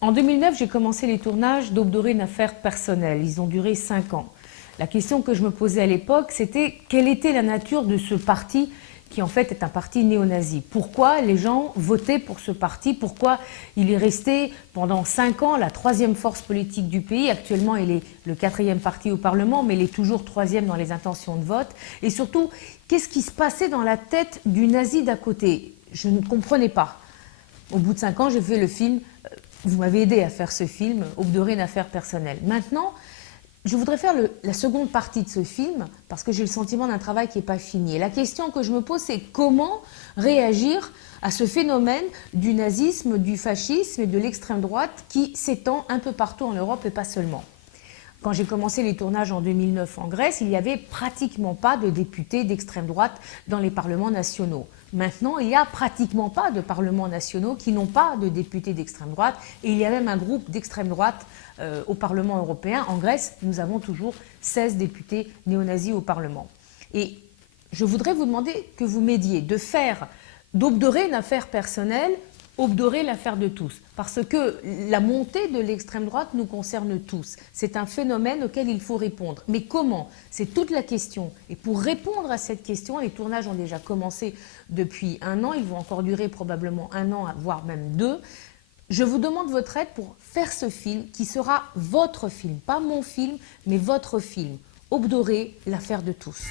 En 2009, j'ai commencé les tournages d'Aube dorée, une affaire personnelle. Ils ont duré 5 ans. La question que je me posais à l'époque, c'était quelle était la nature de ce parti qui en fait est un parti néo-nazi. Pourquoi les gens votaient pour ce parti? Pourquoi il est resté pendant 5 ans la troisième force politique du pays? Actuellement, il est le quatrième parti au Parlement, mais il est toujours troisième dans les intentions de vote. Et surtout, qu'est-ce qui se passait dans la tête du nazi d'à côté? Je ne comprenais pas. Au bout de 5 ans, j'ai fait le film. Vous m'avez aidé à faire ce film, Aube dorée, une affaire personnelle. Maintenant, je voudrais faire la seconde partie de ce film parce que j'ai le sentiment d'un travail qui n'est pas fini. Et la question que je me pose, c'est comment réagir à ce phénomène du nazisme, du fascisme et de l'extrême droite qui s'étend un peu partout en Europe et pas seulement. Quand j'ai commencé les tournages en 2009 en Grèce, il n'y avait pratiquement pas de députés d'extrême droite dans les parlements nationaux. Maintenant, il n'y a pratiquement pas de parlements nationaux qui n'ont pas de députés d'extrême droite. Et il y a même un groupe d'extrême droite au Parlement européen. En Grèce, nous avons toujours 16 députés néo-nazis au Parlement. Et je voudrais vous demander que vous m'aidiez de faire d'Aube dorée une affaire personnelle, Aube dorée l'affaire de tous. Parce que la montée de l'extrême droite nous concerne tous. C'est un phénomène auquel il faut répondre. Mais comment? C'est toute la question. Et pour répondre à cette question, les tournages ont déjà commencé depuis 1 an. Ils vont encore durer probablement 1 an, voire même 2. Je vous demande votre aide pour faire ce film qui sera votre film. Pas mon film, mais votre film. Aube dorée, l'affaire de tous.